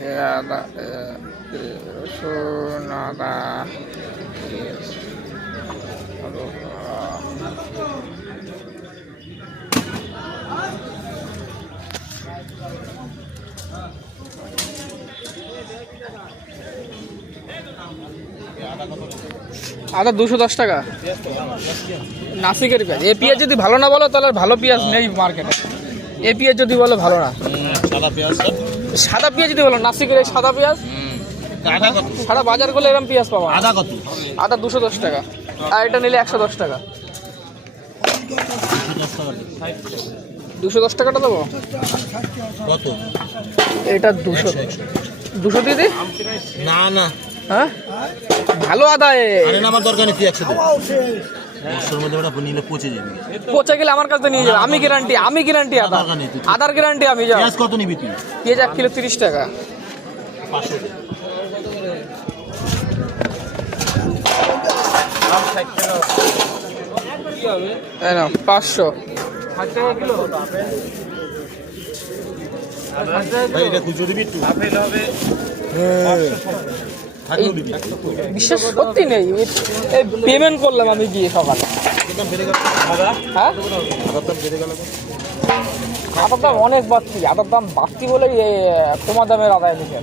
আদা রসুন আদা আদা 210 টাকা নাসিকের পেঁয়াজ। এই পেঁয়াজ যদি ভালো না বলো তাহলে ভালো পেঁয়াজ নেই মার্কেটে। এই পেঁয়াজ যদি বলো ভালো না, সাদা পেঁয়াজ যদি বলো নাসিকের এই সাদা পেঁয়াজ সারা বাজার করলে এরকম পেঁয়াজ পাবো। আদা কত? আদা 210 টাকা, আর এটা নিলে 110 টাকা। 210 টাকাটা দেবো কত? এটা 200 দিয়ে দিই। না না, হ্যাঁ ভালো আদা আমার দরকার নেই। 100 মধ্যে ওটা নিলে পচে যাবে। পচে গেলে আমার কাছে নিয়ে যাবে, আমি গ্যারান্টি আদার গ্যারান্টি আমি যাবো। পেঁয়াজ কত নিবি তুই? পেঁয়াজ 1 কিলো 30 টাকা। 500 500 ভাই, এটা খুচরো দিবি একটু? বিশেষ সত্যি নেই, পেমেন্ট করলাম আমি গিয়ে সকালে। হ্যাঁ আদার দাম অনেক বাড়তি, আদার দাম বাড়তি বলেই তোমার দামের আদায় দিচ্ছে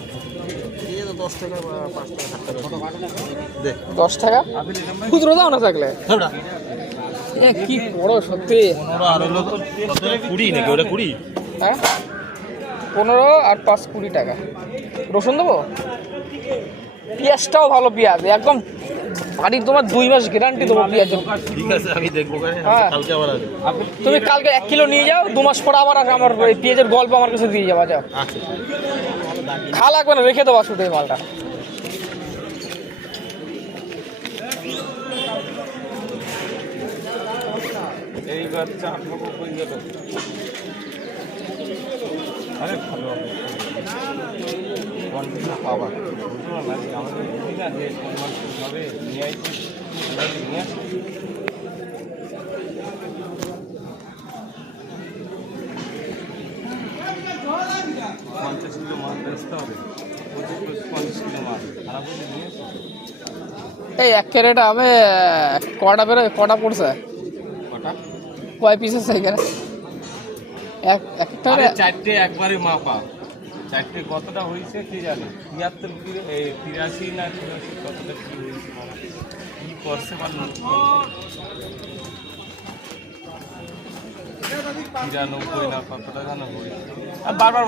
10 টাকা। খুচরো দাও না থাকলে কি বড় সত্যি। 20 হ্যাঁ 15 আর 5 20 টাকা। রসুন দেবো, পেঁয়াজটাও ভালো পেঁয়াজ একদম বাড়ি, তোমার 2 মাস গ্যারান্টি দেবো পেঁয়াজ। ঠিক আছে, আমি দেখবো। হ্যাঁ কালকে আবার আসবো। তুমি কালকে 1 কিলো নিয়ে যাও, 2 মাস পরে আবার আমার পেঁয়াজের গল্প আমার কাছে দিয়ে যাওয়া যাও। আচ্ছা, খা লাগবে না, রেখে দেওয়া শুধু এই মালটা। এইবার 4 লক্ষ হয়ে গেল। আরে ভালো পাবা আমাদের বুঝি না যে সম্মান হবে নিয়ে আসছি নিয়ে আসছি। 50 কিলো মাল বেচতে হবে, 50 কিলো মাল খারাপ হলে নিয়ে আসছি। এই 1 ক্যারেট আমি কটা পড়ছে, কটা কয় পিস আছে এখানে? একটা 4টে একবারে মাপা। 4টে কতটা হয়েছে কি জানে? 73 কিলো 83 না 83 কতটা কি হয়েছে কি করছে ভালো 93 না কতটা জানো হয়েছে। আর বারবার